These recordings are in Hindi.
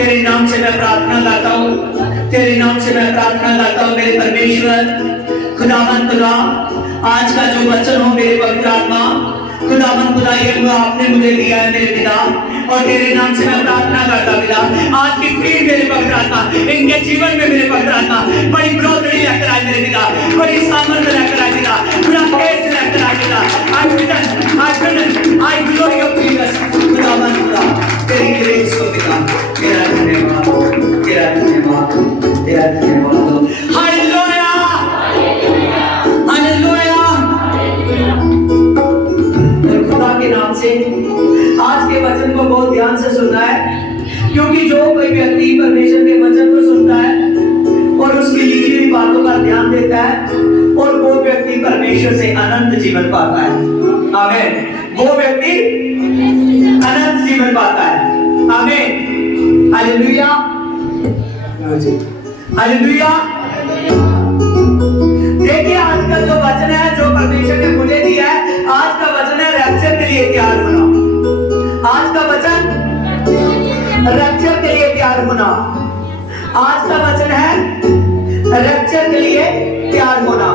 तेरे नाम से मैं प्रार्थना करता हूँ, तेरे नाम से मैं प्रार्थना करता हूँ मेरे परमेश्वर। खुदावन खुदा, आज का जो वचन हो मेरे पवित्र आत्मा, खुदावन खुदा ये आपने मुझे दिया है मेरे पिता, और तेरे नाम से मैं प्रार्थना करता पिता, आज की पीढ़ी मेरे पवित्र आत्मा, इनके जीवन में मेरे पवित्र आत्मा बड़ी बढ़ोतरी लेकर आए मेरे पिता, बड़ी सामर्थ्य लेकर आए पिता, बड़ा तेज लेकर आए पिता। I glory of Jesus, खुदावन खुदा, तेरी ग्रेस को पिता, तेरा धन्यवाद, तेरा धन्यवाद, तेरा धन्यवाद। Hallelujah, hallelujah. खुदा के नाम से आज के वचन को बहुत ध्यान से सुनना है, क्योंकि जो कोई व्यक्ति परमेश्वर के वचन को सुनता है और उसकी लिखी हुई बातों का ध्यान देता है, और वो व्यक्ति परमेश्वर से अनंत जीवन पाता है। आमीन। वो व्यक्ति अनंत जीवन पाता है। आमीन। Hallelujah, hallelujah. देखिए आज का जो वचन है, जो परमेश्वर ने मुझे दिया है, आज का वचन है रैप्चर के लिए तैयार होना। आज का वचन रैप्चर के लिए तैयार होना। आज का वचन है रैप्चर के लिए तैयार होना।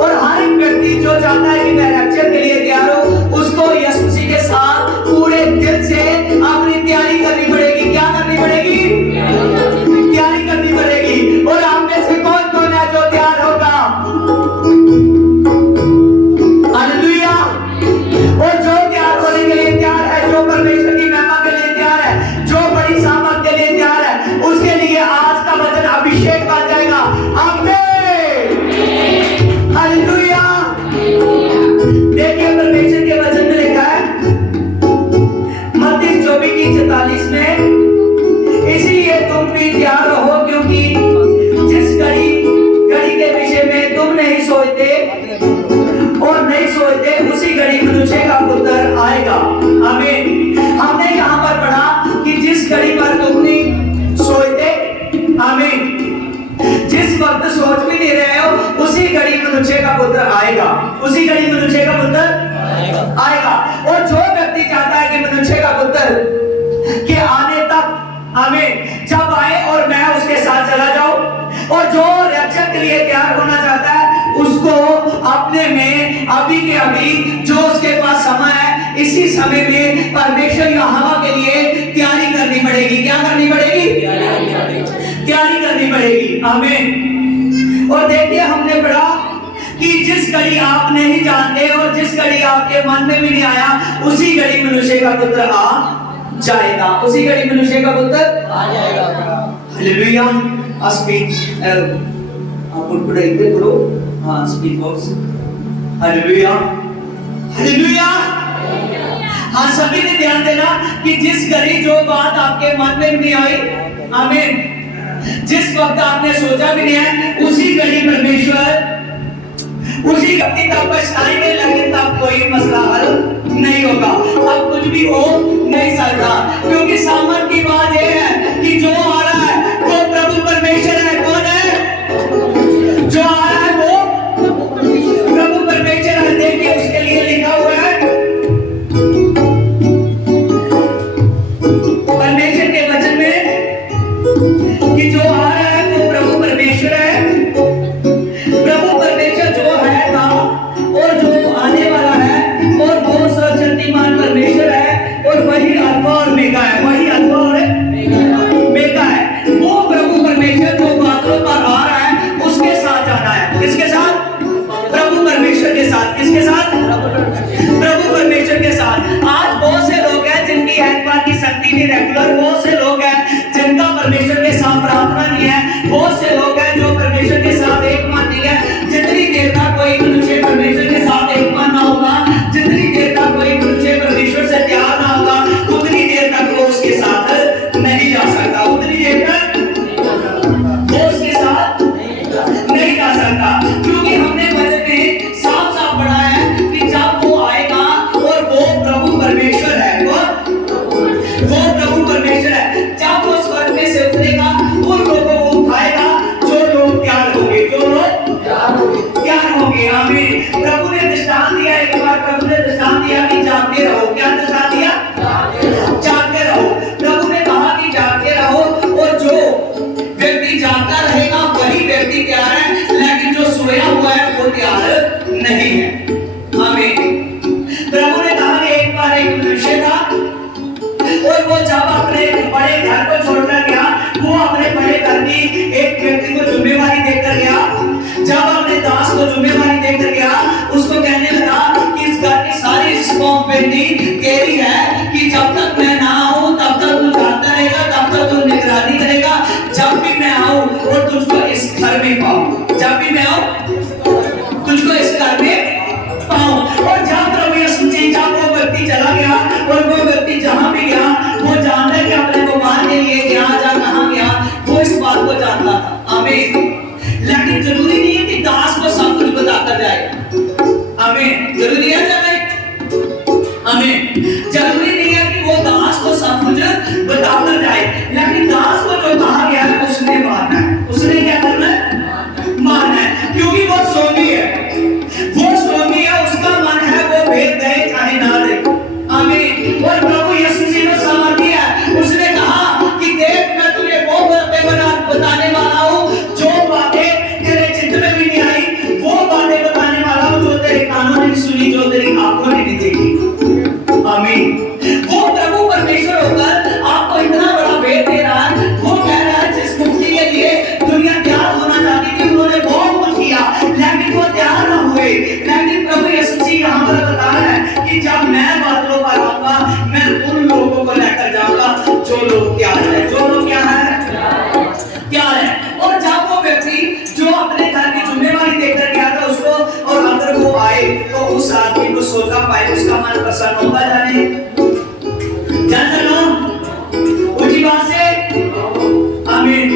और हर एक व्यक्ति जो चाहता है कि मैं रैप्चर के लिए तैयार हूं, उसको यीशु मसीह के साथ पूरे दिल से अपनी तैयारी करनी पड़ेगी। क्या करनी पड़ेगी? तैयारी करनी पड़ेगी। और आप में से कौन कौन है जो तैयार होगा? हालेलुया। और जो तैयार होने के लिए तैयार है, जो परमेश्वर की महिमा के लिए तैयार है, जो बड़ी सामर्थ के लिए तैयार है, उसके लिए आज का वचन अभिषेक बन जाएगा। आमीन। हालेलुया। देखिए परमेश्वर के वचन में लिखा है मत्ती 24:44 में, इसलिए तुम भी तैयार रहो, क्योंकि जिस घड़ी के विषय में तुम नहीं सोचते और नहीं सोचते, उसी घड़ी मनुष्य का पुत्र आएगा। आमीन। हमने यहाँ पर पढ़ा कि जिस घड़ी पर तुम नहीं सोचते, आमीन, जिस वक्त सोच भी नहीं रहे हो, उसी घड़ी मनुष्य का पुत्र आएगा। उसी घड़ी मनुष्य का पुत्र आएगा। और जो व्यक्ति चाहता है कि मनुष्य का पुत्र के आने तक, आमीन, जब आए और मैं उसके साथ चला जाऊं, और जो रैप्चर के लिए तैयार होना चाहता है, उसको अपने में अभी के अभी जो उसके पास समय है, इसी समय में परमेश्वर यहोवा के लिए तैयारी करनी पड़ेगी। क्या करनी पड़ेगी? तैयारी करनी पड़ेगी। आमीन। और देखिए हमने पढ़ा कि जिस घड़ी आप नहीं जानते और जिस घड़ी आपके मन में भी नहीं आया, उसी घड़ी मनुष्य का पुत्र आ जाएगा। उसी घड़ी मनुष्य का पुत्र आ जाएगा। हालेलुया। स्पीच आप उनको इधर करो। हाँ, स्पीच बॉक्स। Hallelujah, hallelujah. हाँ, सभी ने ध्यान देना कि जिस घड़ी जो बात आपके मन में नहीं आई, आमीन, जिस वक्त आपने सोचा भी नहीं है, उसी घड़ी परमेश्वर, उसी घड़ी तब पछताएंगे, लेकिन तब कोई मसला हल नहीं होगा। अब कुछ भी हो नहीं सकता, क्योंकि सामर्थ की बात यह है कि जो आ रहा है वो प्रभु परमेश्वर है। कौन है जो आ रहा है? वो प्रभु परमेश्वर है। देखिए उसके लिए लिखा हुआ है परमेश्वर के वचन में कि जो आ रहा है वो प्रभु परमेश्वर है। प्रभु परमेश्वर जो है था और जो आने वाला है, और वो सर्वशक्तिमान परमेश्वर है, और वही अल्फा और ओमेगा है। वही अल्फा और ओमेगा है। वो प्रभु परमेश्वर जो बादलों पर आ रहा है, उसके साथ जाना है। किसके साथ? प्रभु परमेश्वर के साथ। किसके साथ? प्रभु परमेश्वर के साथ। आज बहुत से लोग हैं जिनकी एतवार की शक्ति नहीं रेगुलर, बहुत से लोग हैं जिनका परमेश्वर के साथ प्रार्थना नहीं है, बहुत से लोग हैं जो परमेश्वर के साथ एक मन नहीं है। जितनी देर तक कोई मनुष्य परमेश्वर के साथ एक मन ना होगा, जितनी देर तक कोई मनुष्य परमेश्वर से प्यार ना होगा, उतनी देर तक वो उसके साथ नहीं जा सकता। उतनी देर तक वो उसके साथ नहीं जा सकता, क्योंकि हमने वचन में साफ साफ पढ़ा है कि जब वो आएगा और वो प्रभु परमेश्वर है, वो प्रभु परमेश्वर है, जब वो स्वर्ग में से उतरेगा, उन लोगों को उठाएगा जो लोग तैयार होंगे, जो लोग तैयार होंगे। आमीन। प्रभु ने दृष्टांत दिया, एक बार प्रभु ने दृष्टांत दिया कि जागते रहो। क्या दृष्टांत दिया? जागते रहो। प्रभु ने कहा कि जागते रहो जिम्मेदारी तेरी है कि जब तक मैं ना आऊं तब तक तू जानता रहेगा, तब तक तू निगरानी करेगा। जब भी मैं आऊं और तुझको इस घर में पाऊं, जब भी मैं आऊं तुझको इस घर में पाऊं। और जब प्रभु यीशु मसीह जब वो व्यक्ति चला गया और वो व्यक्ति जहां भी गया वो जानता है कि अपने को मार के लिए गया, जा कहां गया, वो इस बात को जानता था। आमीन। लेकिन जरूरी नहीं है कि दास को सब कुछ बताता जाए। आमीन। जरूरी है या नहीं? आमीन। जरूरी नहीं है कि वो दास को सब कुछ बताता जाए, लेकिन दास को जो कहा गया है उसने मानना है। उसने क्या करना है? मानना है, क्योंकि वो स्वामी है, वो स्वामी है, उसका मन है वो भेद दे चाहे ना दे। आमीन। और प्रभु यीशु मसीह ने सलाह दिया, उसने कहा कि देख मैं तुझे वो बातें बताने वाला हूं जो बातें तेरे चित्त में भी नहीं आई, वो बातें बताने वाला हूं जो तेरे कानों ने नहीं सुनी, जो तेरी आंखों ने नहीं देखी। आमीन। वो प्रभु परमेश्वर होकर आपको इतना बड़ा भेद दे रहा है। वो कह रहा है जिस मुक्ति के लिए दुनिया तैयार होना चाहती थी उन्होंने बहुत कुछ किया लेकिन वो तैयार ना हुए। लेकिन प्रभु यीशु मसीह यहाँ पर बता रहा है कि जब मैं बादलों पर आऊंगा मैं उन लोगों को लेकर जाऊंगा जो लोग तैयार है, जो लोग क्या है? तैयार है। और जब वो व्यक्ति जो अपने घर की जिम्मेवारी देकर गया था उसको, और अगर वो आए तो उस आदमी को सोचा पाए, उसका मन प्रसन्न होगा जाने ऊंची बात से। आमीन।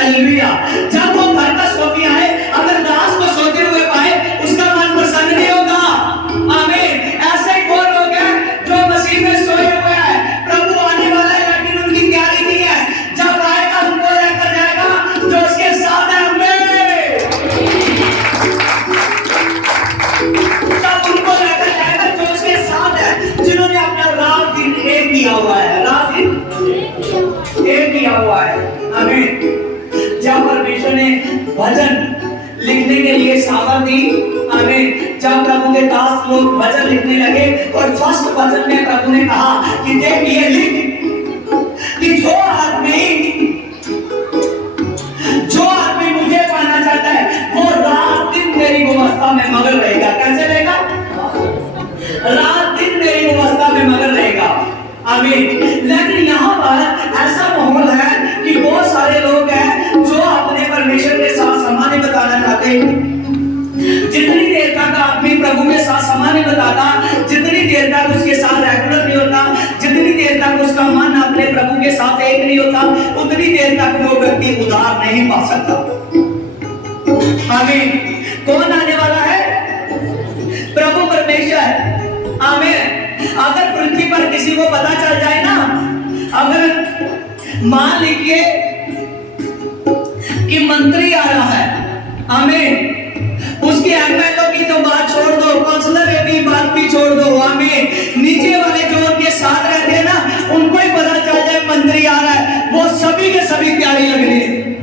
हालेलुया। जब वो घर का स्वामी आए अगर दास को सोते हुए पाए उसका मन प्रसन्न नहीं होगा। आमीन। ऐसे कौन लोग हैं जो मसीह में सोए हुए हैं, प्रभु आने वाला है लेकिन उनकी तैयारी नहीं है। जब आएगा उनको लेकर जाएगा जो उसके साथ है। जब उनको लेकर जाएगा जो उसके साथ है, जिन्होंने अपना रात दिन एक किया हुआ है, रात दिन एक किया हुआ है। आमीन। जब परमेश्वर ने भजन लिखने के लिए सामर्थ दी, आमीन, जब प्रभु के दास लोग भजन लिखने लगे और फर्स्ट भजन में प्रभु ने कहा कि देख ये लिख कि जो आदमी मुझे पाना चाहता है वो रात दिन मेरी व्यवस्था में मगन रहेगा। कैसे रहेगा? रात दिन मेरी व्यवस्था में मगन रहेगा। आमीन। लेकिन यहाँ पर ऐसा माहौल है कि बहुत सारे लोग हैं जो अपने परमेश्वर के साथ सामान्य बताना चाहते हैं। जितनी देर तक आदमी प्रभु के साथ सामान्य बताता, जितनी देर तक उसके साथ रेगुलर नहीं होता, जितनी देर तक उसका मन अपने प्रभु के साथ एक नहीं होता, उतनी देर तक वो व्यक्ति उद्धार नहीं पा सकता। आमीन। कौन आने वाला है? प्रभु परमेश्वर। आमीन। अगर पृथ्वी पर किसी को पता चल जाए ना, अगर मान लीजिए कि मंत्री आ रहा है, आमीन, उसके एमएलए की तो बात छोड़ दो, काउंसलर की बात भी छोड़ दो, आमीन, नीचे वाले जो उनके साथ रहते हैं ना उनको ही पता चल जाए मंत्री आ रहा है, वो सभी के सभी तैयारी लगनी है।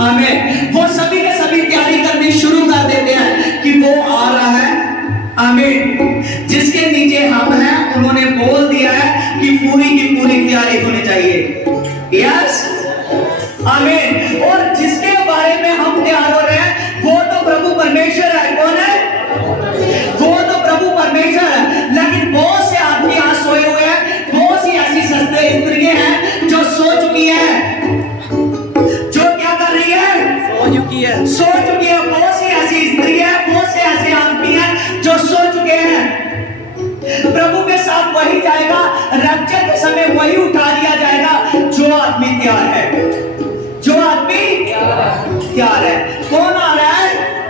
आमीन। वो सभी के सभी तैयारी करनी शुरू कर देते हैं कि वो आ रहा है। आमीन। जिसके नीचे हम हैं उन्होंने बोल दिया है कि पूरी की पूरी तैयारी होनी चाहिए। यस। आमीन। और जिसके बारे में हम तैयार हो रहे हैं वो तो प्रभु परमेश्वर है। कौन है? वो तो प्रभु परमेश्वर है। लेकिन बहुत से आदमी यहाँ सोए हुए हैं, बहुत सी ऐसी सस्ते स्त्रियां हैं जो सो चुकी है, जो क्या कर रही है? सो चुकी है। सो चुकी है। बहुत सी ऐसी स्त्रियां हैं, बहुत से ऐसे आदमी हैं जो सो चुके हैं। प्रभु के साथ वही जाएगा, रैप्चर के समय वही उठा लिया जाएगा जो आदमी तैयार है, जो आदमी तैयार है। कौन आ रहा है?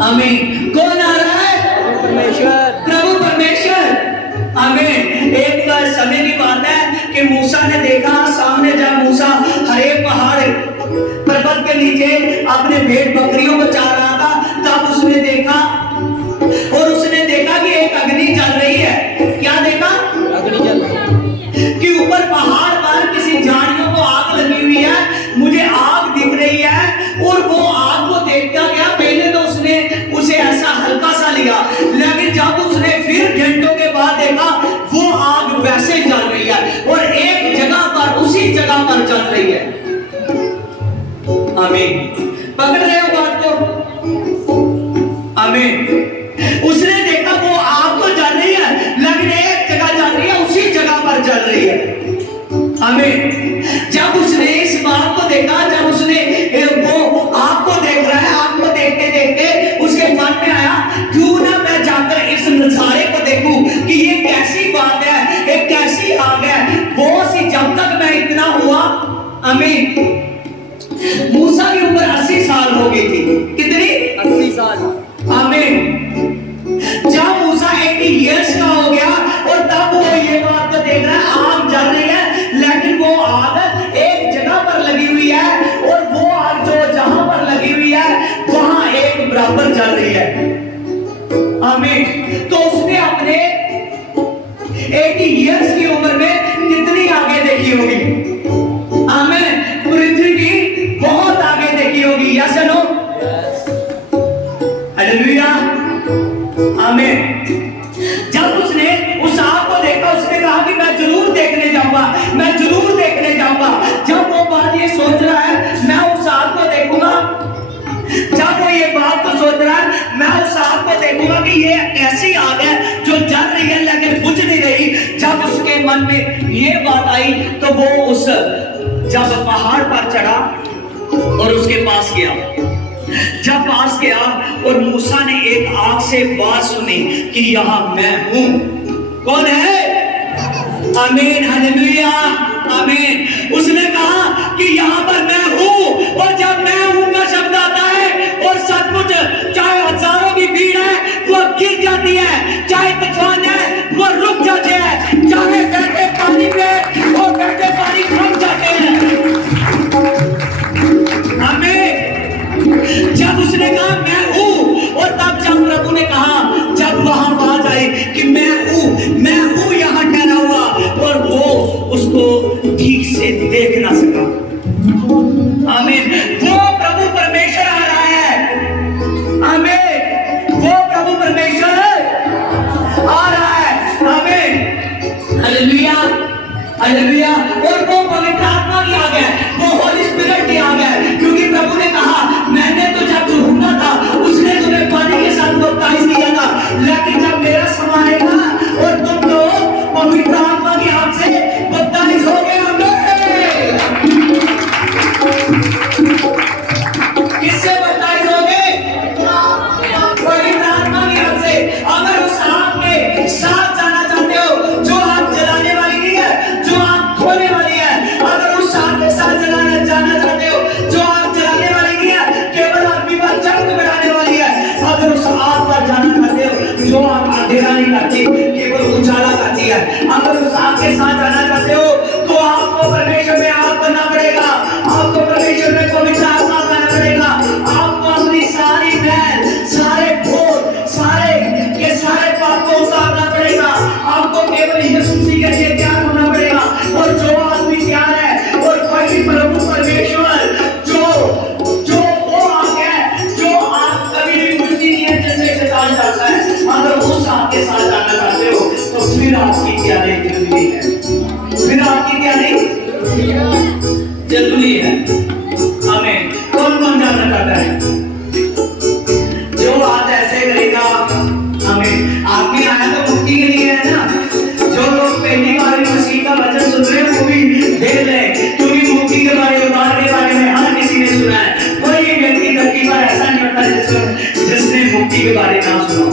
आमीन। कौन आ रहा है? परमेश्वर। प्रभु परमेश्वर। आमीन। एक समय की बात है कि मूसा ने देखा सामने, जब मूसा हरे पहाड़ पर्वत के नीचे अपने भेड़ बकरियों को चार रहा था, तब उसने देखा और उसने देखा कि एक अग्नि जल रही है। क्या देखा? अग्नि जल रही है। कि ऊपर पहाड़ पर किसी झाड़ियों को आग लगी हुई है, मुझे आग दिख रही है। और वो आग को देखता गया, पहले तो उसने उसे ऐसा हल्का सा लिया, लेकिन जब उसने फिर घंटों के बाद देखा वो आग वैसे जल रही है और एक जगह पर, उसी जगह पर जल रही है। आमीन। पकड़ रहे हो बात को? आमीन। उसने देखा वो आग तो जल रही है बराबर चल रही है। आमीन। तो उसने अपने 80 इयर्स की उम्र में कितनी आगे देखी होगी? आमीन। पृथ्वी की बहुत आगे देखी होगी। Yes no? हालेलुया। आमीन। जब उसने उस आग को देखा, उसने कहा कि मैं जरूर देखने जाऊंगा, मैं जरूर देखने जाऊंगा। जब वो बात ये सोच रहा है मैं उस आग को देखूंगा, जब वो ये बात को सोच रहा है मैं उस आग को देखूंगा कि ये ऐसी आग है जो जल रही है लेकिन बुझ नहीं रही, जब उसके मन में ये बात आई तो वो उस जब पहाड़ पर चढ़ा और उसके पास गया, जब पास गया और मूसा ने एक आग से बात सुनी कि यहां मैं हूं। कौन है? आमीन। हालेलुया। आमीन। उसने कहा कि यहां पर मैं हूं, और जब मैं हूं का शब्द आता है और सचमुच चाहे हजारों की भीड़ है वो गिर जाती है, चाहे तूफान है वो रुक जाते हैं, चाहे बहते पानी में वो बहते पानी थम जाते हैं। आमीन। जब उसने कहा मैं हूं, और तब जब प्रभु ने कहा, जब वहां बात आई कि मैं हूं यहां ठहरा हुआ, और वो उसको ठीक से देख ना सका। आमीन। वो प्रभु परमेश्वर आ रहा है। आमीन। वो प्रभु परमेश्वर आ रहा है। आमीन। हालेलुया। हालेलुया। और वो पवित्र आत्मा की आ गया, वो होली स्पिरिट की आ गया, क्योंकि प्रभु ने कहा मैंने तो जब ढूंढा था उसने तुम्हें पानी के साथ बपतिस्म किया था, लेकिन जब मेरा समय आएगा और तुम लोग पवित्र आत्मा की आग से बपतिस्म हो गए होंगे। किससे बपतिस्म हो गए? पवित्र आत्मा की आग से। अगर उस आग के साथ जाना चाहते हो जो आग जलाने वाली नहीं है, जो आग खोने वाली है, अगर उस आग के साथ जाना चाहते हो जो आग जलाने वाली नहीं है, केवल आदमी पर जंग बढ़ाने वाली है, अगर उस आग पर जाना चाहते हो जो आग अंधेरा नहीं करती केवल उजाला करती है, अगर उस आग के साथ जाना चाहते हो तो आपको परमेश्वर में आग बनना पड़ेगा, आपको परमेश्वर में पवित्र आत्मा बनना पड़ेगा, आपको अपनी सारी मैल, सारे भोग, सारे के सारे पाप को उतारना पड़ेगा, आपको केवल यीशु मसीह के लिए तैयार होना पड़ेगा। और जो आदमी तैयार है और वही प्रभु परमेश्वर जो वो आग है, जो आग कभी भी बुझती नहीं है जैसे शैतान चाहता है, अगर उस आग के साथ जाना चाहते हो तो फिर आपकी तैयारी जरूरी है, फिर आपकी तैयारी जरूरी है। हमें कौन कौन जाना चाहता है? जो आज ऐसे करेगा, हमें आदमी आया तो मुक्ति के लिए है ना। जो लोग पहली बार मसीह का वचन सुन रहे हैं वो भी देख ले, क्योंकि मुक्ति के बारे में, उद्धार के बारे में हर किसी ने सुना है। कोई व्यक्ति धरती पर ऐसा नहीं होता जिसने मुक्ति के बारे में ना सुना।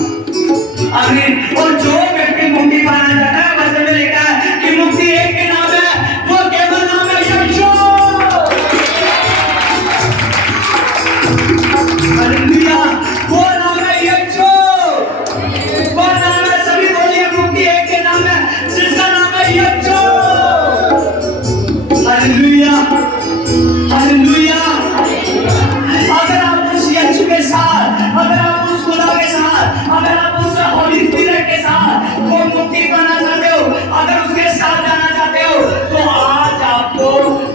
आमीन। और जो व्यक्ति मुक्ति पाना चाहता है, वचन में लिखा है कि मुक्ति एक के नाम है, वो केवल नाम है यीशु। हालेलुया। वो नाम है यीशु, वो नाम है, सभी बोलिए मुक्ति एक के नाम है जिसका नाम है यीशु। हालेलुया। हालेलुया। अगर आप उस यीशु के साथ, अगर आप उस खुदा के साथ, अगर आप उस होली स्पिरिट के साथ वो मुक्ति पाना चाहते हो, अगर उसके साथ जाना चाहते हो, तो आज आपको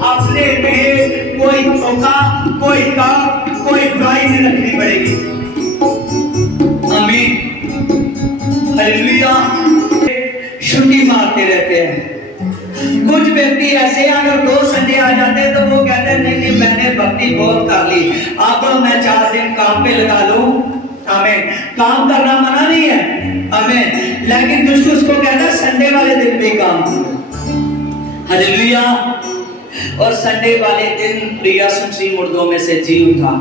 अपने में कोई धोखा, कोई काम, कोई बुराई नहीं रखनी पड़ेगी। आमीन। हालेलुया। छुट्टी मारते रहते हैं कुछ व्यक्ति ऐसे, अगर 2 संडे आ जाते हैं तो वो कहते हैं नहीं मैंने भक्ति बहुत कर ली, अब मैं 4 दिन काम पे लगा लूं। हमें काम करना मना नहीं है, हमें, लेकिन दुष्ट उसको कहता है संडे वाले दिन भी काम। हालेलुया। और संडे वाले दिन प्रिया सुनसी मुर्दों में से जी उठा।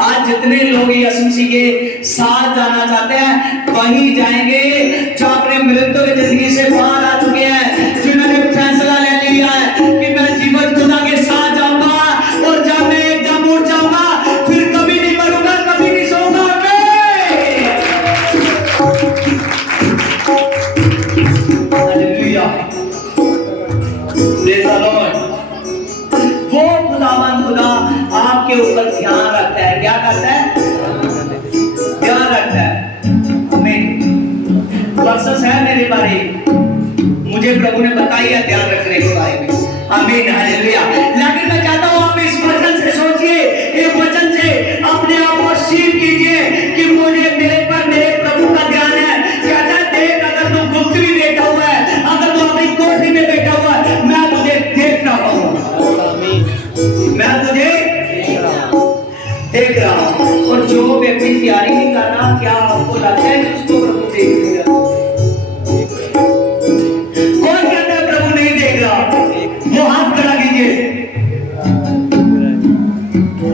आज जितने लोग यीशु मसीह के साथ जाना चाहते हैं वही जाएंगे जो अपने मृत्यु की जिंदगी से बाहर आ चुके हैं, जिन्होंने फैसला ले लिया है कि मैं जीवन खुदा के साथ जाऊंगा और जब मैं एकदम उठ जाऊंगा फिर कभी नहीं मरूंगा, कभी नहीं सोऊंगा। हालेलुया। Praise the Lord. वो खुदावंद खुदा आपके ऊपर ध्यान रखता है। क्या करता है? प्रोसेस है मेरे बारे मुझे प्रभु ने बताई है ध्यान रखने के बारे में। आमीन हालेलुया। लेकिन मैं चाहता हूं आप इस वचन से सोचिए, एक वचन से अपने आप को सील कीजिए कि मुझे मेरे पर मेरे प्रभु का ध्यान है। कहता है देख, अगर तू गुप्त में बैठा हुआ है, अगर तू अपनी कोठरी में बैठा हुआ है, मैं तुझे देख रहा हूं, मैं तुझे देख रहा हूं। और जो व्यक्ति तैयारी नहीं कर रहा, क्या आपको लगता है कि उसको प्रभु देख लेगा? कौन कहता है प्रभु नहीं देख रहा? वो हाथ खड़ा कीजिए।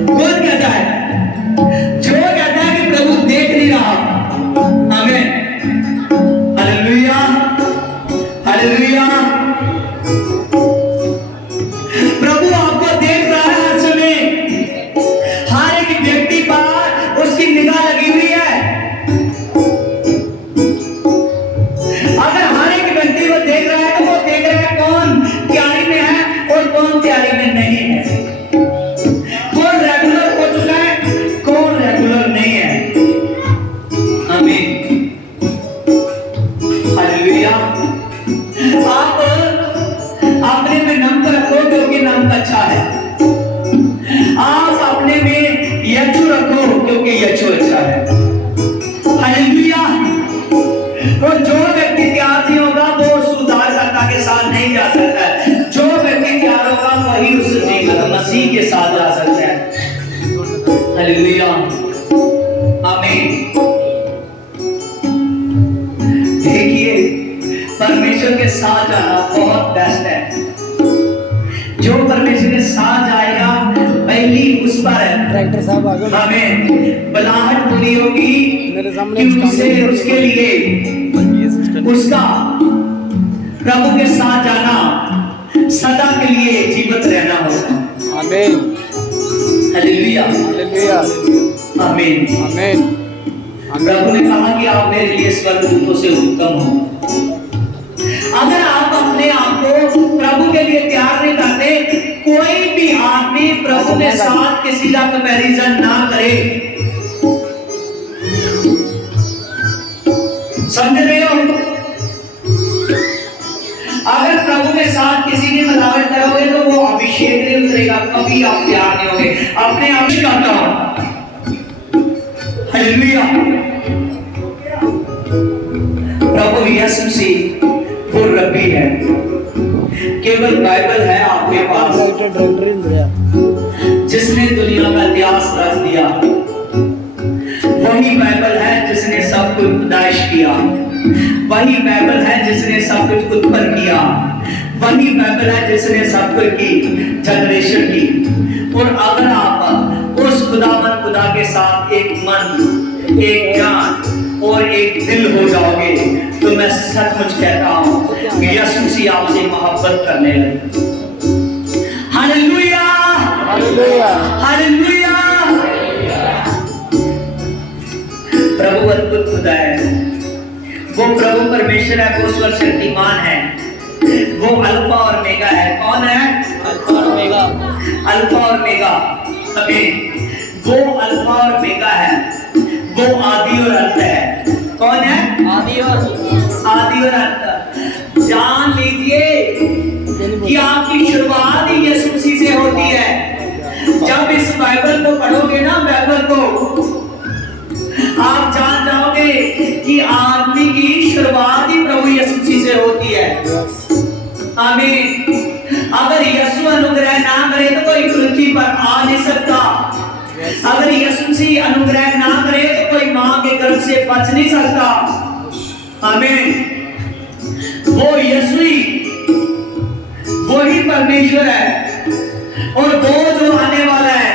कौन कहता है? जो कहता है कि प्रभु देख नहीं रहा। आमीन हालेलुया हालेलुया। प्रभु आपको देख रहा है हर समय, हर एक व्यक्ति पर उसकी निगाह लगी हुई है। अगर हर एक व्यक्ति को देख रहा है तो वो देख रहा है कौन तैयारी में है और कौन तैयारी में नहीं है, कौन रेगुलर हो चुका है, कौन रेगुलर नहीं है। आमीन हालेलुया। आप अपने में नमक रखो क्योंकि नमक अच्छा है। आप अपने में यीशु रखो क्योंकि यीशु अच्छा है। हालेलुया। और जो व्यक्ति तैयार नहीं होगा वो उस उद्धारकर्ता के साथ नहीं जा सकता है। जो व्यक्ति तैयार होगा वही उस जीवन मसीह के साथ जा सकता है। हालेलुया आमीन। देखिए, परमेश्वर के साथ जाना बहुत बेस्ट है। जो परमेश्वर के साथ जाएगा पहली उस पर डायरेक्टर साहब आगे हमें बलाहट पूरी होगी मेरे सामने कि उसके लिए उसका प्रभु के साथ जाना सदा के लिए जीवित रहना होगा। आमीन हालेलुया हालेलुया आमीन आमीन। प्रभु ने कहा कि आप मेरे लिए स्वर्गदूतों से उत्तम हो। अगर आप अपने आप को प्रभु के लिए तैयार नहीं करते, कोई भी आदमी प्रभु के साथ किसी का कंपैरिजन ना करे। समझ रहे हो? अगर प्रभु के साथ किसी की मिलावट करोगे तो वो अभिषेक नहीं उतरेगा, कभी आप तैयार नहीं होगे। अपने आप ही कहता हूं हालेलुया। प्रभु यीशु मसीह वो रब्बी है। केवल बाइबल है आपके पास जिसने दुनिया का इतिहास रच दिया। वही बाइबल है जिसने सब कुछ पैदाइश किया। वही बाइबल है जिसने सब कुछ उत्पन्न किया। वही बाइबल है जिसने सब कुछ की जनरेशन की। और अगर आप उस खुदावन खुदा के साथ एक मन, एक जान और एक दिल हो जाओगे तो मैं सचमुच कहता हूं कि यीशु मसीह आपसे मोहब्बत करने लगे। Hallelujah hallelujah hallelujah. प्रभु अद्भुत खुदा है। वो प्रभु परमेश्वर है, वो सर्वशक्तिमान है, वो अल्फा और मेगा है। कौन है? अल्फा और मेगा। अल्फा और मेगा। आमीन। वो अल्फा और मेगा है, वो आदि और अंत है। कौन है? आदि और अंत। जान लीजिए कि आपकी शुरुआत ही यीशु मसीह से होती है। जब इस बाइबल को पढ़ोगे ना, बाइबल को, आप जान जाओगे कि आदमी की शुरुआत ही प्रभु यीशु मसीह से होती है। आमीन। अगर यीशु अनुग्रह ना करे तो कोई पृथ्वी पर आ नहीं सकता। अगर यीशु मसीह अनुग्रह ना करे तो कोई मां के गर्भ से बच नहीं सकता। आमीन। वो यीशु ही, वही परमेश्वर है और वो जो आने वाला है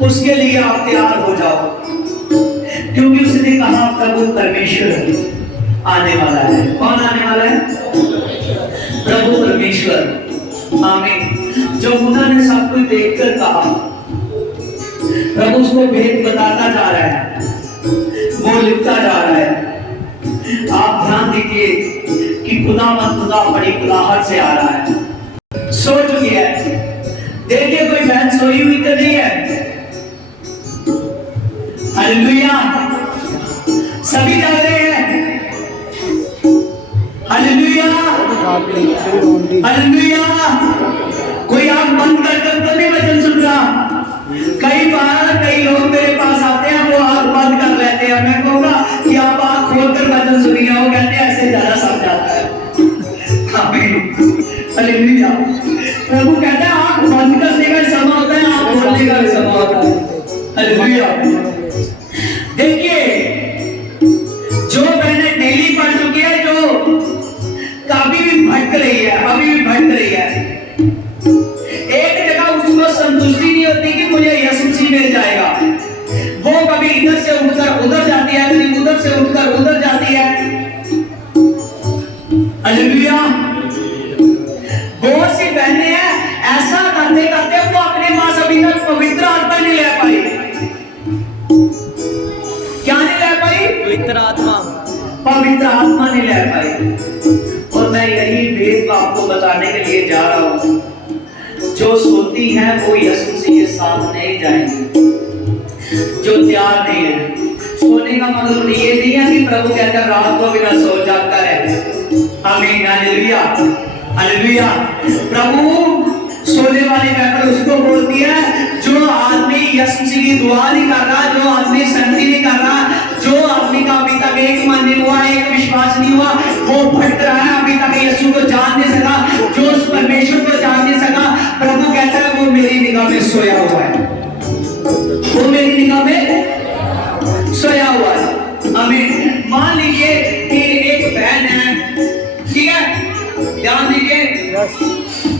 उसके लिए आप तैयार हो जाओ, क्योंकि उसने कहा प्रभु परमेश्वर आने वाला है। कौन आने वाला है? प्रभु परमेश्वर। आमीन। जो उन्होंने सब कुछ देखकर कहा, प्रभु उसको भेद बताता जा रहा है, वो लिखता जा रहा है। आप ध्यान दीजिए कि खुदा बड़ी बुलाहट से आ रहा है। सो चुकी है। देखिए कोई बहन सोई हुई तो नहीं है। हालेलुया। सभी जाग रहे हैं। हालेलुया। कोई आंख बंद कर तो नहीं वचन सुन रहा। कई बार कई लोग मेरे पास आते हैं, वो आंख बंद कर लेते हैं। मैं कहूँगा कि आप आंख खोलकर वचन सुनिए। वो कहते हैं ऐसे ज्यादा समझ आता है। आमीन। हालेलुया। प्रभु कहता है आंख बंद करने का समय होता है, आंख खोलने का भी समय होता है। हालेलुया। देखिए, जो मैंने डेली पढ़ चुकी है, जो कभी भी भटक रही है, अभी भी भटक रही है, एक जगह उसको संतुष्टि नहीं होती कि मुझे यीशु मसीह मिल जाएगा। वो कभी इधर से उठकर उधर जाती है, कभी उधर से उठकर उधर जाती है। हालेलुया। बहुत सी बहनें हैं, ऐसा करते करते वो अपने पास अभी तक पवित्र आत्मा नहीं ले पाई। क्या नहीं ले पाई? पवित्र आत्मा। पवित्र आत्मा नहीं ले पाई। और मैं यही भेद आपको बताने के लिए जा रहा हूं। जो सोती है वो यीशु मसीह के साथ नहीं जाएंगी, जो तैयार नहीं है। सोने का मतलब ये नहीं है कि प्रभु कहता है रात को बिना सो जागता रहे। आमीन। हालेलुया। हालेलुया। प्रभु सोने वाली बाइबल उसको बोलती है जो आदमी यीशु मसीह की दुआ नहीं कर रहा, जो आदमी संगति नहीं कर रहा, जो आदमी का अभी तक एक मन नहीं हुआ, एक विश्वास नहीं हुआ, वो भटक रहा है, अभी तक यीशु को जान नहीं सका, जो उस परमेश्वर को जान नहीं सका। प्रभु कहता है वो मेरी निगाह में सोया हुआ है, वो मेरी निगाह में सोया हुआ है। आमीन। मान लीजिए कि एक बहन है, ठीक है, ध्यान दीजिए।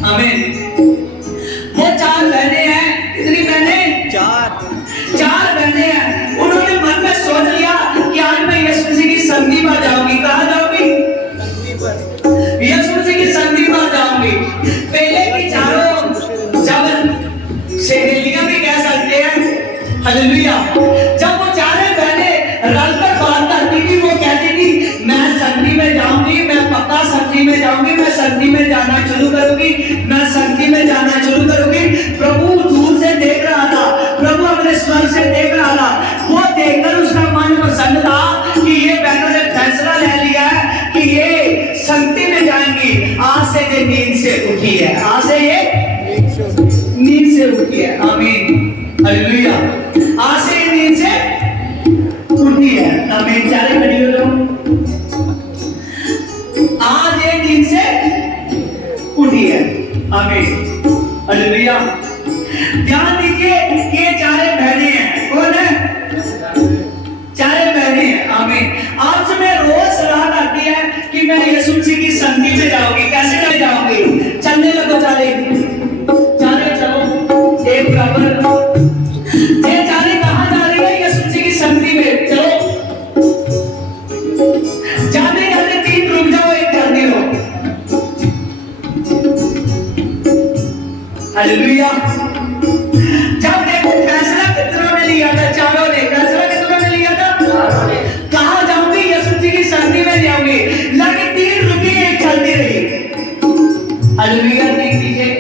आमीन। वो 4 बहनें हैं। कितनी बहनें? 4 बहनें हैं। उन्होंने मन में सोच लिया कि आज मैं यीशु मसीह की संगति में जाऊंगी। कहाँ जाऊंगी? यीशु मसीह की संगति में जाऊंगी। पहले की चारों जब सहेलियां भी कह सकते हैं। हालेलुया। जब वो 4 बहनें रलकर बात करती थी, वो कहती थी मैं संगति में जाऊंगी, मैं पक्का संगति में जाऊंगी, मैं संगति में जाना शुरू करूंगी, मैं संगति में जाना शुरू करूंगी। प्रभु दूर से देख रहा था, प्रभु अपने स्वर्ग से देख रहा था। वो देखकर उसका मन प्रसन्न था कि ये बहनों ने फैसला ले लिया है कि ये संगति में जाएंगी। आज से ये नींद से उठी है, आज से ये नींद से उठी है। आमीन। हालेलुया। आज से ये नींद से उठी है। आमीन। चारे खड़ी हो जाओ। आज ये नींद से उठी है। आमीन। हालेलुया। ध्यान दीजिए ये 4 बहनें हैं। कौन है? 4 बहनें हैं। आमीन। आपसे मैं रोज सलाह करती है कि मैं यीशु मसीह की संगति में जाऊंगी। कैसे नहीं जाऊंगी? चलने लगो, चारे चलो एक बराबर। ये 4 कहां जा रही है? यीशु मसीह की संगति में। चलो जाते जाते 3 रुक जाओ, एक चलने लो। हालेलुया। जब देखो फैसला कितनों ने लिया था? 4 ने। फैसला कितनों ने लिया था? कहां जाऊंगी? यीशु मसीह की संगति में जाऊंगी। लेकिन 3 रुकी, एक चलती रही। हालेलुया। देख लीजिए।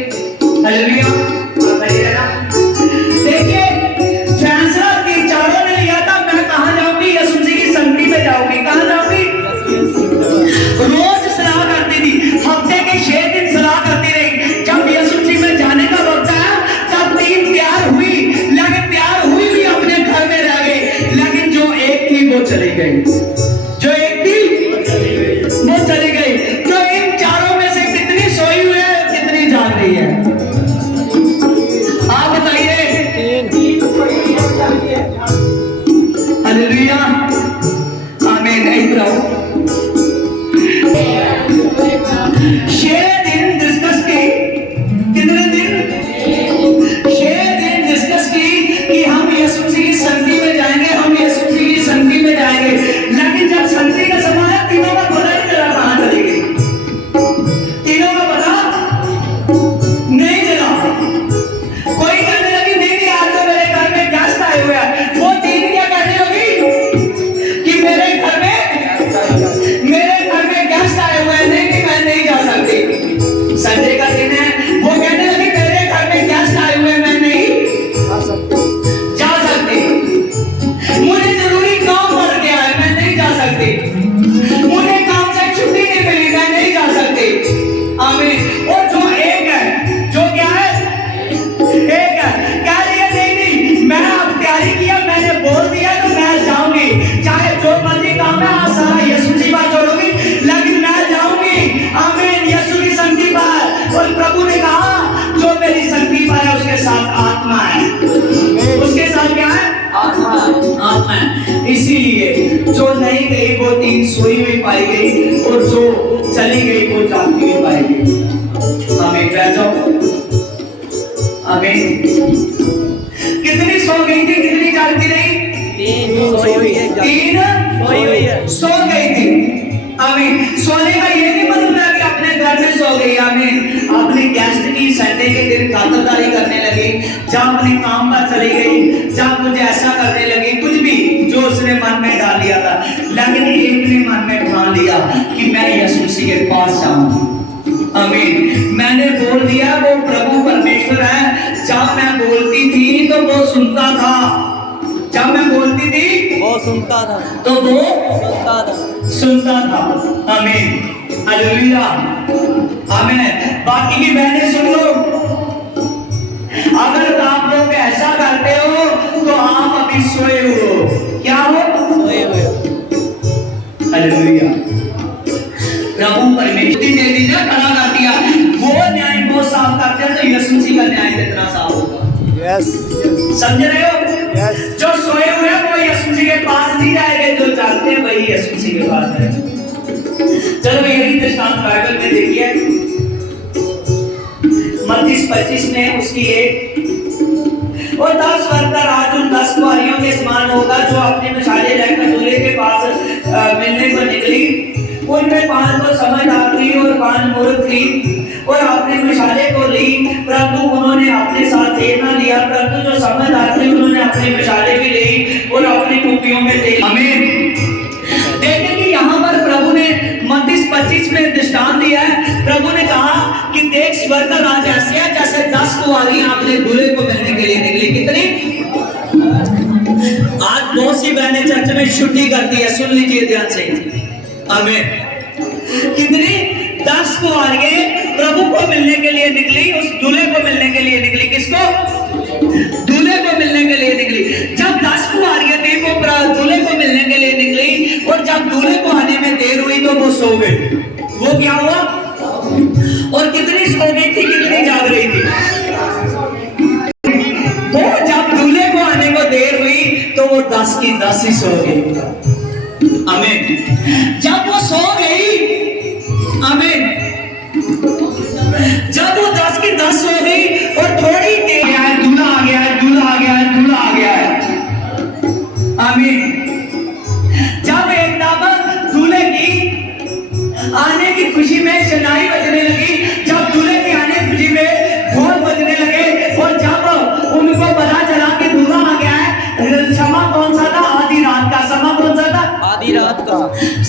हालेलुया। देखिए फैसला 4 ने लिया था, मैं कहां जाऊंगी? यीशु मसीह की संगति में जाऊंगी। कहां जाऊंगी? रोज सलाह करती थी, हफ्ते के 6 दिन सलाह करती रही। जब यीशु मसीह में जाने का वक्त आया तब 3 तैयार हुई, लेकिन तैयार हुई भी अपने घर में रह गई। लेकिन जो एक थी वो चली गई, जो एक थी वो चली गई। तो इन 4 में से कितनी सोई हुई है, कितनी जाग रही है? आप बताइए। हालेलुया। आमीन। इधर आओ। 6 दिन डिस्कस की। कितने दिन? 6 दिन डिस्कस की कि हम यीशु मसीह की संगति में जाएंगे, हम यीशु मसीह की संगति में जाएंगे। लेकिन जब संगति का समय आया, तीनों का पता नहीं चला कहां चली गई। तीनों का पता नहीं चला। कोई कहने लगी नहीं, आज तो मेरे घर में गेस्ट आए हुए हैं। वो 3 क्या कहने लगी कि मेरे घर में गई वो 3 सोई हुई पाई गई, और जो चली गई वो जागती हुई पाई गई। आमीन। बैठ जाओ। आमीन। कितनी सो गई थी, कितनी जागती रही? 3 सोई हुई है। 3 सोई हुई है। सो गई थी। आमीन। सोने का ये नहीं मतलब है कि अपने घर में सो गई। आमीन। अपनी गेस्ट की संडे के दिन खातिरदारी करने लगी, जहाँ अपने काम पर चली गई, जहाँ मुझे ऐसा करने लगी, कुछ भी जो उसने मन में डाल लिया था, लेकिन एक ने मन में ठान लिया कि मैं यीशु मसीह के पास जाऊं। आमीन। मैंने बोल दिया वो प्रभु परमेश्वर है। जब मैं बोलती थी तो वो सुनता था, जब मैं बोलती थी वो सुनता था, तो वो सुनता था। आमीन। हालेलुया। आमीन। बाकी की बहनें सुन लो, अगर आप लोग ऐसा करते हो तो आप अभी सोए हो। क्या हो? सोए हुए। हालेलुया। प्रभु परमेश्वर ने दिन खड़ा कर दिया। वो न्याय को साफ करते हैं तो यीशु मसीह का न्याय कितना साफ होगा। यस समझ रहे हो? यस। जो सोए हुए हैं वो यीशु मसीह के पास नहीं जाएंगे, जो जागते हैं वही यीशु मसीह के पास जाएंगे। चलो यही दृष्टांत बाइबल में देखिए, मत्ती 25 में उसकी एक और 10 वर्कर आज उन 10 कुआरियों के समान होगा जो अपने मशाले लेकर दूल्हे के पास मिलने को निकली। उनमें 5 तो समझदार थी और 5 मूर्ख थी, और अपने मशाले को ली, परंतु उन्होंने अपने साथ तेल ना लिया। परंतु जो समझदार थे उन्होंने अपनी मशाले भी ली और अपनी कुप्पियों में तेल। आमीन। देखिए कि यहाँ पर प्रभु ने मत्ती 25 में दृष्टांत दिया है। प्रभु ने कहा कि देख स्वर्ग का राज ऐसे है जैसे 10 कुंवारियां अपने दूल्हे को मिलने के लिए निकली। कितनी? आज बहुत सी बहनें चर्च में छुट्टी करती है, सुन लीजिए ध्यान से। आमीन। कितनी? 10 कुंवारियां प्रभु को मिलने के लिए निकली, उस दूल्हे को मिलने के लिए निकली। किसको? दूल्हे को मिलने के लिए निकली। जब 10 कुंवारियां थी वो दूल्हे को मिलने के लिए निकली, और जब दूल्हे को आने में देर हुई तो वो सो गई। वो क्या हुआ? और कितनी सो गई थी, कितनी जाग रही थी? वो जब दूल्हे को आने को देर हुई तो वो 10 की 10 ही सो गई। आमीन। जब वो सो गई, आमीन, जब वो 10 की 10 सो गई और थोड़ी देर है, दूल्हा आ गया है, दूल्हा आ गया है, दूल्हा आ गया है। आमीन। जब एकदम दूल्हे की आने की खुशी में शनाई बजने लगी, जब दूल्हे के आने की खुशी में ढोल बजने लगे, और जब उनको पता चला कि दूल्हा आ गया है, समा कौन सा था? आधी रात का। समा कौन सा था? आधी रात का।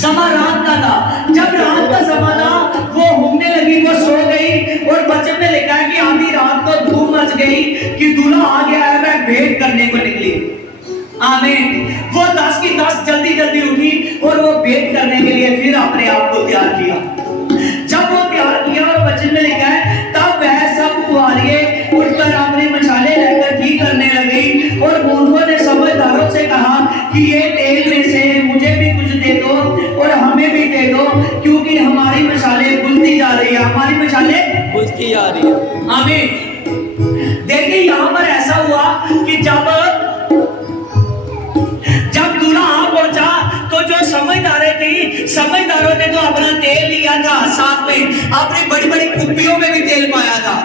समा रात का था। जब रात का समा था वो घूमने लगी, वो सो गई, और वचन में लिखा है कि आधी रात को धूम मच गई कि दूल्हा आ गया है, मैं भेंट करने को निकली। आमीन। वो 10 की 10 जल्दी जल्दी उठी और वो भेंट करने के लिए फिर अपने आप को तैयार किया। जब वो तैयार किया और वचन में लिखा है तब वह सब कुंवारियां उठकर अपने मशाले लेकर ठीक करने लगी, और मूर्खों ने समझदारों से कहा कि ये तेल में से मुझे भी कुछ दे दो और हमें भी दे दो, क्योंक't हमारी मशाले बुझती जा रही है। हमारी मशाले बुझती जा रही है। आमीन। देखिए यहाँ पर ऐसा हुआ कि जब दूल्हा आ पहुंचा तो जो समझदारें थी, समझदारों ने तो अपना तेल लिया था, साथ में अपनी बड़ी बड़ी कुप्पियों में भी तेल पाया था।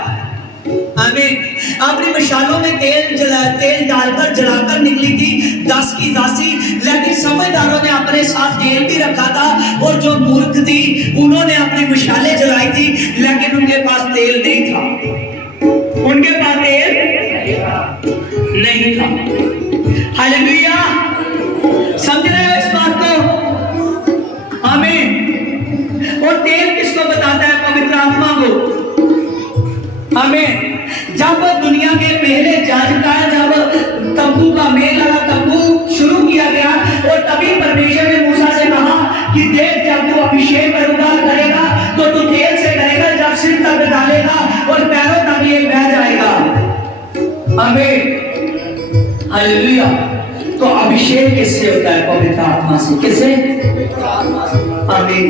आमीन। अपनी मशालों में तेल डालकर जलाकर निकली थी 10 की 10 ही, लेकिन समझदारों ने अपने साथ तेल भी रखा था, और जो मूर्ख थी उन्होंने अपनी मशाले जलाई थी, लेकिन उनके पास तेल नहीं था। उनके पास तेल नहीं था। हालेलुया। समझ रहे हो इस बात को? आमीन। और तेल किसको बताता है? पवित्र आत्मा को। आमीन। जब दुनिया के पहले जज का जब तंबू का मेल लगा, तंबू शुरू किया गया, और तभी परमेश्वर ने मूसा से कहा कि देख जब तू अभिषेक करेगा तो तू तेल से करेगा, जब सिर तक डालेगा और पैरों तक ये बह जाएगा। आमीन। हालेलुया। तो अभिषेक किससे होता है? पवित्र आत्मा से। किससे? आमीन।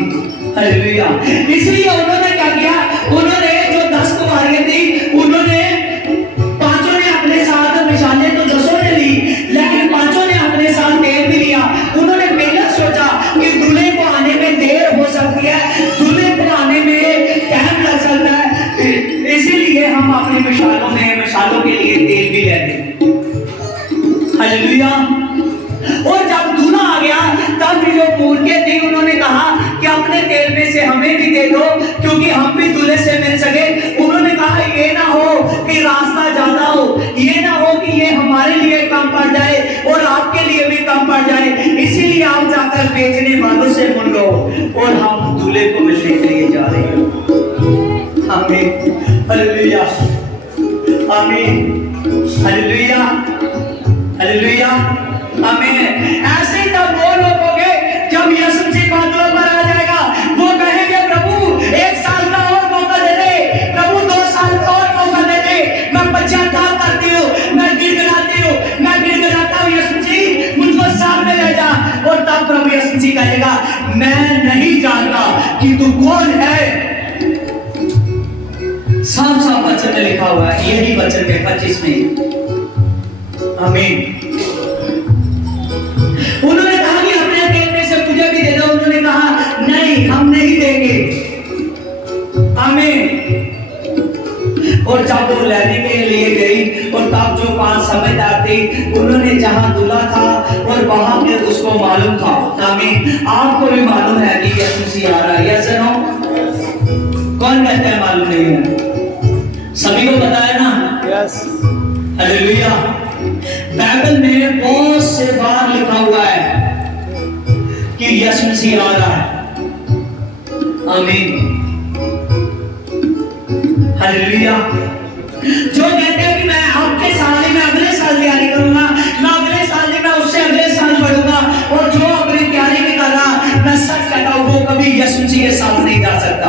हालेलुया। इसलिए उन्होंने क्या किया? उन्होंने जो 10 कुंवारियां थी, उन्होंने 5 ने अपने साथ मशाले तो 10 ने ली, लेकिन 5 ने अपने साथ तेल भी लिया। उन्होंने पहले सोचा कि आप जाकर बेचने वालों से मुन लो और हम दूल्हे को मिलने के लिए जा रहे हैं। आमीन, हालेलुया, आमीन, हालेलुया, हालेलुया, आमीन। ऐसे ही तब वो लोग होंगे जब यीशु मसीह बादलों पर आ जाएगा। वो कहेंगे प्रभु 1 साल का और मौका दे दे, प्रभु 2 साल का और मौका दे दे, मैं पश्चाताप करती हूँ, मैं गिड़गिड़ाती हूँ, मैं गिड़गिड़ाता हूँ, यीशु मसीह मुझको साथ में ले जा। और तब प्रभु यीशु मसीह कहेगा मैं नहीं जानता कि तू कौन है। साफ साफ वचन में लिखा हुआ है, यही वचन है 25 में। आमीन। उन्होंने कहा कि अपने देने से मुझे भी दे दो। उन्होंने कहा नहीं, हम नहीं देंगे। आमीन। और जब वो लेने के लिए गई और तब जो 5 समझदार थे उन्होंने जहां दूल्हा था और वहां पे उसको मालूम था। आमीन। आपको भी मालूम है कि यीशु मसीह आ रहा है, यस नो? कौन कहता है मालूम नहीं है? सभी को पता है ना? यस। हालेलुया। बाइबल में बहुत से बार लिखा हुआ है कि यीशु मसीह आ रहा है। आमीन, हालेलुया। जो कहते हैं कि मैं आपके साल ही में अगले साल तैयारी करूंगा, मैं अगले साल ही में उससे अगले साल बढ़ूंगा, और जो अपनी तैयारी नहीं कर रहा, मैं सच कहता हूं वो कभी यीशु मसीह के साथ नहीं जा सकता।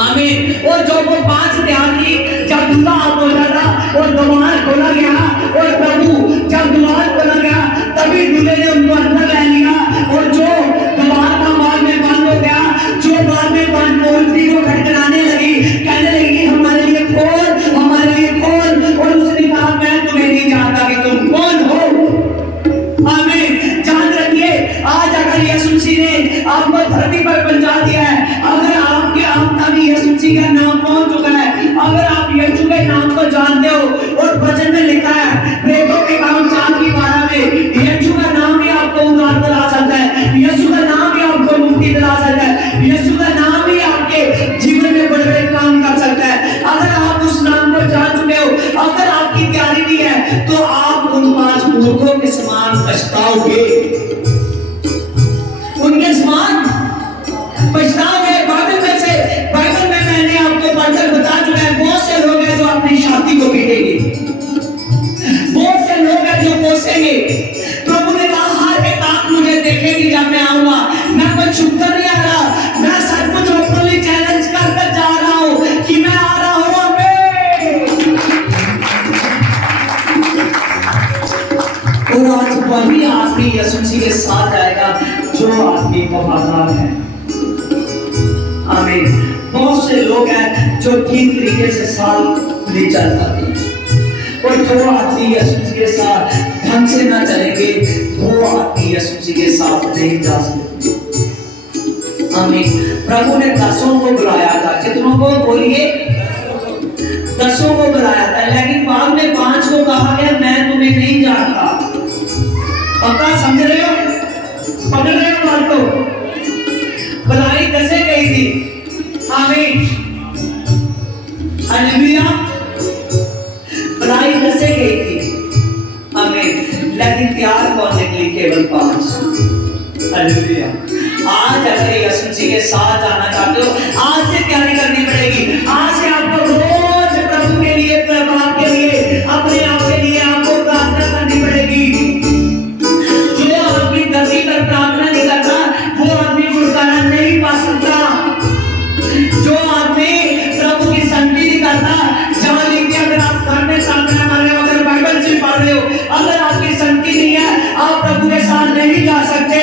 आमीन। और जो वो 5 तैयार की, जब दूल्हा आप हो जाता और द्वार खोला गया, और प्रभु जब द्वार खोला गया तभी दूल्हे ने उनको अंदर ले लिया, और जो द्वार का बाद में बंद हो गया, जो बाद में बंद मूर्ति को खटखटाने लगी, कहने लगी हमारे लिए खोल, हमारे लिए खोल। और उसने कहा मैं तुम्हें नहीं जानता कि तुम कौन हो। आमीन। जान रखिए, आज अगर यीशु मसीह ने आपको धरती पर पहुंचा दिया है, अगर आपके आप तक यीशु मसीह का नाम पहुंच चुका है, अगर आप यीशु के नाम को जानते हो, और वचन में लिखा है प्रेतों के काम 4:12 में यीशु का नाम ही आपको उद्धार दिला सकता है, यीशु का नाम ही आपको मुक्ति दिला सकता है, यीशु का नाम ही आपके जीवन में बड़े बड़े काम कर सकता है। अगर आप उस नाम को जान चुके हो, अगर आपकी तैयारी नहीं है, तो आप उन 5 मूर्खों के समान पछताओगे, उनके समान पछताओगे। बाइबल में मैंने आपको पढ़कर बता चुका है, बहुत से लोग हैं जो अपनी छाती को पीटेंगे, बहुत से लोग हैं जो कोसेंगे। प्रभु ने कहा हर एक आंख मुझे देखेगी जब मैं आऊंगा। मैं कोई छुप कर नहीं आ रहा, मैं सचमुच ओपनली चैलेंज कर जा रहा हूं कि मैं आ रहा हूं। और आज वही आदमी यीशु मसीह के साथ आएगा जो आदमी वफादार है। आमीन। बहुत से लोग हैं जो ठीक तरीके से साल नहीं चल पाते, और जो आदमी यीशु मसीह के साथ ढंग से ना चलेंगे वो आदमी यीशु मसीह के साथ नहीं जा सकते। आमीन। प्रभु ने 10 को बुलाया था, कितनों को? बोलिए, 10 को बुलाया था, लेकिन बाद में 5 को कहा गया मैं तुम्हें नहीं जानता। पक्का समझ रहे हो? पकड़ रहे हो बात को? बुलाई 10 गई थी। आमीन, हालेलुया। बुलाई 10 गई थी। आमीन। लेकिन तैयार कौन निकली? केवल 5। हालेलुया। आज अगर यीशु मसीह के साथ जाना चाहते हो, आज से तैयारी करनी पड़ेगी। आज से आपको रोज प्रभु के लिए, प्रभु के लिए, अपने आप के लिए आपको प्रार्थना करनी पड़ेगी। जो आदमी धरती पर प्रार्थना नहीं करता वो आदमी छुटकारा नहीं पा सकता। जो आदमी प्रभु की संगति नहीं करता, जान लीजिए अगर आप घर में प्रार्थना कर रहे हो, अगर बाइबल से पढ़ रहे हो, अगर आपकी संगति नहीं है, आप प्रभु के साथ नहीं जा सकते।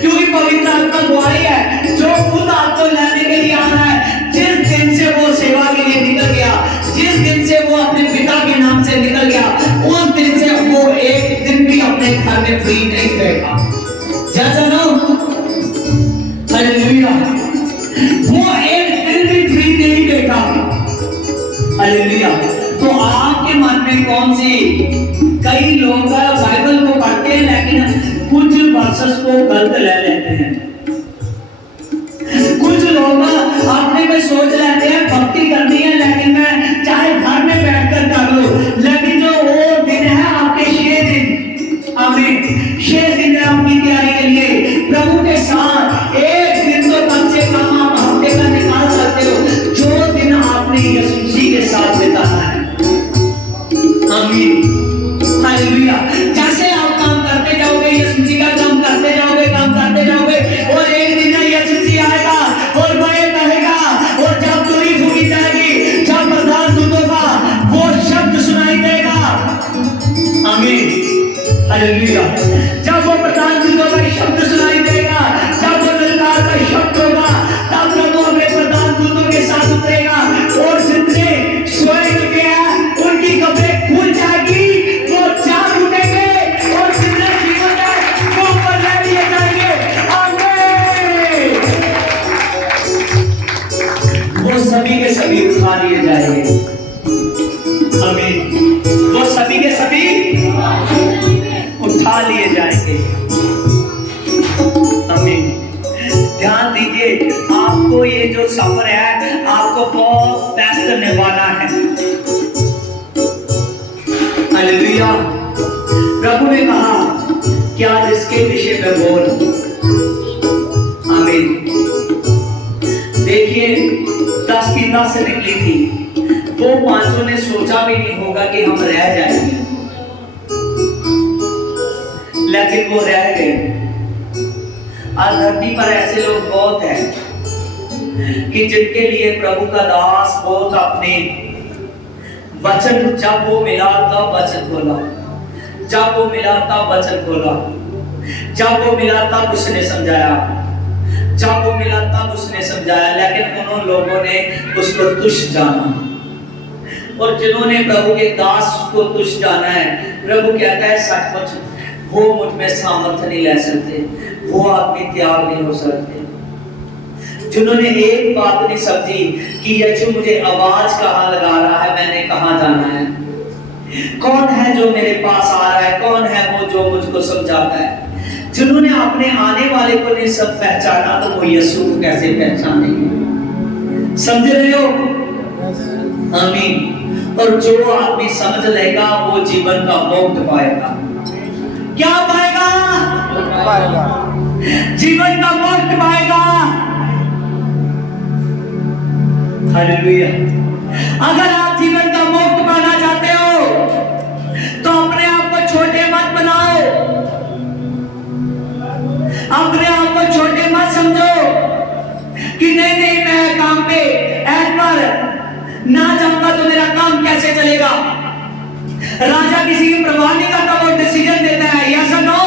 क्योंकि पवित्र आत्मा गवाही है, जो खुद आपको लाने के लिए आ रहा है। जिस दिन से वो सेवा के लिए निकल गया, जिस दिन से वो अपने पिता के नाम से निकल गया, उस दिन से वो एक दिन भी अपने घर में फ्री नहीं बैठा। जैसा ना, हालेलुया, वो एक दिन भी फ्री नहीं बैठा। हालेलुया। तो आपके मन में कौन सी? कई लोग बाइबल को पढ़ते हैं लेकिन कुछ वर्सेस को गलत ले लेते हैं। कुछ लोग अपने में सोच लेते हैं भक्ति करनी है, लेकिन मैं चाहे घर में बैठकर कर लो, लेकिन जो वो दिन है आपके 6 दिन, आमीन, हालेलुया। जब वो प्रधान दूतों का शब्द सुनाई देगा, जब वो ललकार का शब्द होगा, तब प्रभु अपने प्रधान दूतों के साथ उतरेगा और जितने सोए चुके हैं उनकी कब्रें खुल जाएगी, वो जाग उठेंगे और जितने जीवित हैं वो ऊपर ले लिए जाएंगे। आमीन। वो सभी के सभी उठा लिए जाएंगे। आमीन। वो सभी के सभी उठा लिए जाएंगे। आमीन। ध्यान दीजिए, आपको ये जो सफर है आपको बहुत बेस्ट करने वाला है। हालेलुया। प्रभु ने कहा कि आज इसके विषय में बोल। आमीन। देखिए 10 की 10 निकली थी, वो पांचों ने सोचा भी नहीं होगा कि हम रह जाएंगे, लेकिन वो रह गए। आज धरती पर ऐसे लोग बहुत हैं कि जिनके लिए प्रभु का दास बहुत अपने वचन, जब वो मिला तब वचन बोला, जब वो मिला तब वचन बोला, जब वो मिला तब उसने समझाया, जब वो मिला तब उसने समझाया, लेकिन उन लोगों ने उसको तुच्छ जाना। और जिन्होंने प्रभु के दास को तुच्छ जाना है, प्रभु कहता है सचमुच वो मुझ में सामर्थ्य नहीं ले सकते, वो आदमी तैयार नहीं हो सकते। जिन्होंने एक बात नहीं समझी कि यीशु मुझे आवाज कहाँ लगा रहा है, मैंने कहाँ जाना है, कौन है जो मेरे पास आ रहा है, कौन है वो जो मुझको समझाता है। जिन्होंने अपने आने वाले को नहीं सब पहचाना, तो वो यीशु को कैसे पहचानेंगे? समझ रहे हो? आमीन। और जो आदमी समझ लेगा वो जीवन का मोक्ष पाएगा। क्या पाएगा? जीवन का मोक्ष पाएगा। हालेलुया। अगर आप जीवन का मोक्ष पाना चाहते हो तो अपने आप को छोटे मत बनाओ, अपने आप को छोटे मत समझो कि नहीं नहीं मैं काम पे एक बार ना जाऊंगा तो मेरा काम कैसे चलेगा। राजा किसी की परवाह नहीं करता, वो डिसीजन देता है, यस और नो।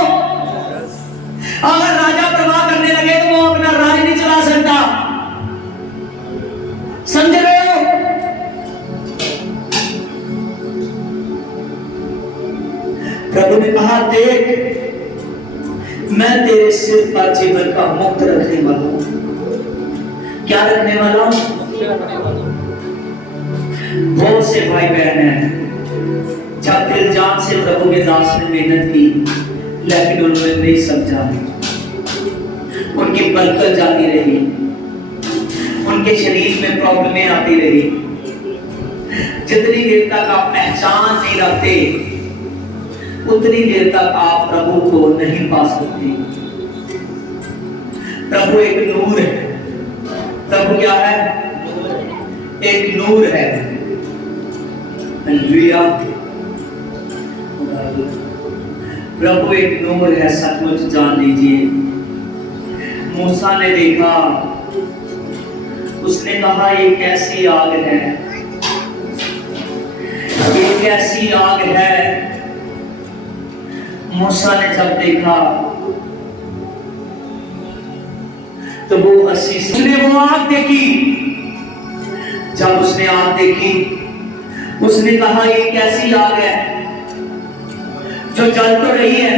अगर राजा परवाह करने लगे तो वो अपना राज नहीं चला सकता। समझ रहे हो? प्रभु ने कहा देख मैं तेरे सिर पर जीवन का मुक्त रखने वाला हूं। क्या रखने वाला हूं? बहुत से भाई बहन हैं जब दिल जान से प्रभु के दास ने मेहनत की, लेकिन उन्होंने नहीं समझा, उनकी बलकल जाती रही, उनके शरीर में प्रॉब्लमें आती रही। जितनी देर तक आप पहचान नहीं रखते उतनी देर तक आप प्रभु को नहीं पा सकते। प्रभु एक नूर है। प्रभु क्या है? एक नूर है। हालेलुया। प्रभु एक नूर है, सचमुच जान लीजिए। मूसा ने देखा, उसने कहा ये कैसी आग है, ये कैसी आग है। मूसा ने जब देखा तो वो 80 उसने वो आग देखी। जब उसने आग देखी उसने कहा ये कैसी आग है जो जल तो रही है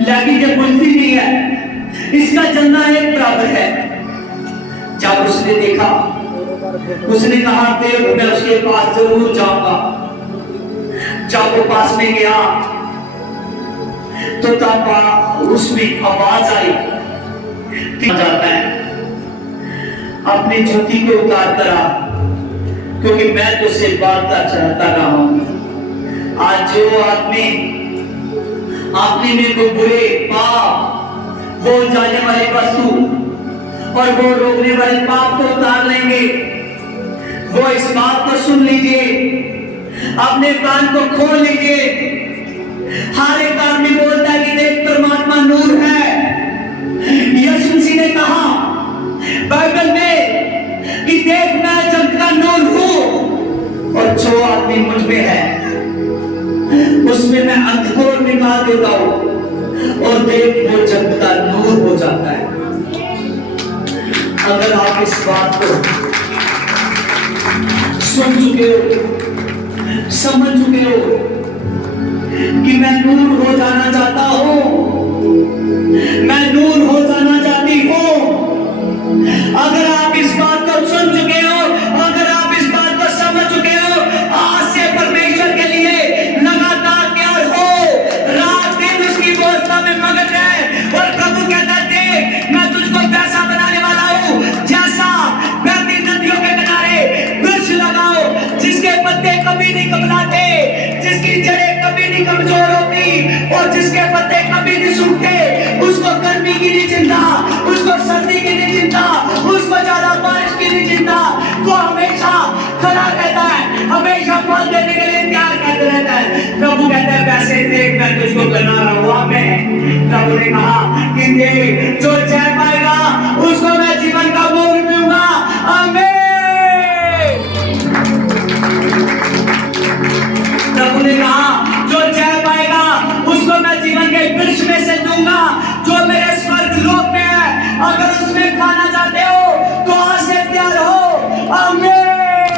लेकिन ये बुझती नहीं है, इसका जलना एक बराबर है। जब उसने देखा उसने कहा देव मैं उसके पास जरूर जाऊंगा। जब वो पास में गया तो तब उसमें आवाज आई, जाता है अपनी जूती को उतार कर आ, क्योंकि मैं तुझसे बात चाहता रहा हूं। आज जो आदमी अपने में को बुरे पाप वो जाने वाली वस्तु और वो रोकने वाले पाप को उतार लेंगे, वो इस बात को सुन लीजिए, अपने कान को खोल लीजिए। हर एक आदमी बोलता है कि देख परमात्मा नूर है। यीशु मसीह ने कहा बाइबल में कि देख मैं जगत का नूर हूं और जो आदमी मुझ में है उसमें मैं अंधकार निकाल देता हूं और देख वो जगत का नूर हो जाता है। अगर आप इस बात को सुन चुके हो, समझ चुके हो कि मैं नूर हो जाना चाहता हूं, मैं नूर हो जाना चाहती हूं, अगर आप इस बात को सुन चुके हो, अगर आप इस बात को समझ चुके हो, आज से परमेश्वर के लिए लगातार तैयार हो, रात दिन उसकी व्यवस्था में मगन रहे। और प्रभु कहता है मैं तुझको वैसा बनाने वाला हूं जैसा बहती नदियों के किनारे वृक्ष लगाओ, जिसके पत्ते कभी नहीं कमलाते, जिसकी जड़ें कभी नहीं कमजोर होती और जिसके पत्ते कभी नहीं सूखते। उसको गर्मी की नहीं चिंता, उसको सर्दी की नहीं चिंता, उसको ज्यादा बारिश की नहीं चिंता। वो हमेशा खड़ा रहता है, हमेशा फल देने के लिए तैयार करते रहता है। प्रभु कहता है वैसे देख मैं तुझको बना रहा हूं। मैं प्रभु ने कहा कि देख